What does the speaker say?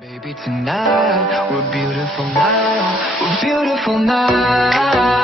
Baby, tonight, we're beautiful now, we're beautiful now.